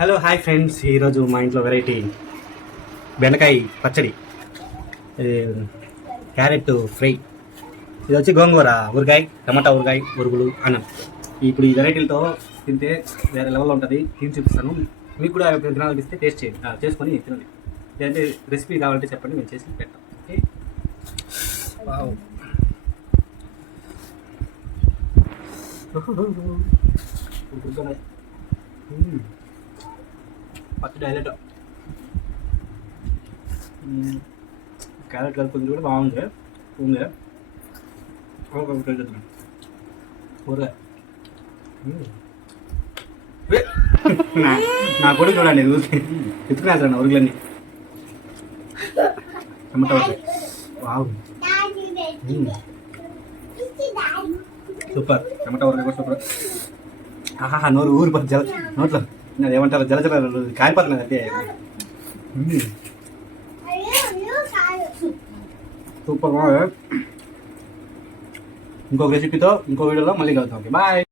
Hello hi friends, ఈరోజు మా ఇంట్లో వెరైటీ బెండకాయ పచ్చడి, ఇది క్యారెట్ ఫ్రై, ఇది వచ్చి గోంగూర ఊరగాయ, టమాటా ఊరగాయ, ఉరుగులు అన్నం. ఇప్పుడు ఈ వెరైటీలతో తింటే వేరే లెవెల్లో ఉంటుంది. తిని చూపిస్తాను. మీకు కూడా తినాలనిపిస్తే టేస్ట్ చేయండి, చేసుకొని తినండి. లేదంటే రెసిపీ కావాలంటే చెప్పండి, మేము చేసి పెడతాం. ఓకే. వావ్. పచ్చడి హైలైట్. క్యారెట్ కలుపుకుంది కూడా బాగుంది. ఉంది ఊరగా నా కొడుకు చూడండి, ఎత్తుకునేస్తాను ఊరిలన్నీ. టమాటా వావ్, సూపర్. టమాటా ఊరగా కూడా సూపర్. ఆహా, నోరు ఊరిపోతుంది జల, నోట్లో ఏమంటారు, జల జల కాలిపోతున్నది అయితే. సూపర్. ఇంకొక రెసిపీతో ఇంకో వీడియోలో మళ్ళీ కలుద్దాం. Okay, bye.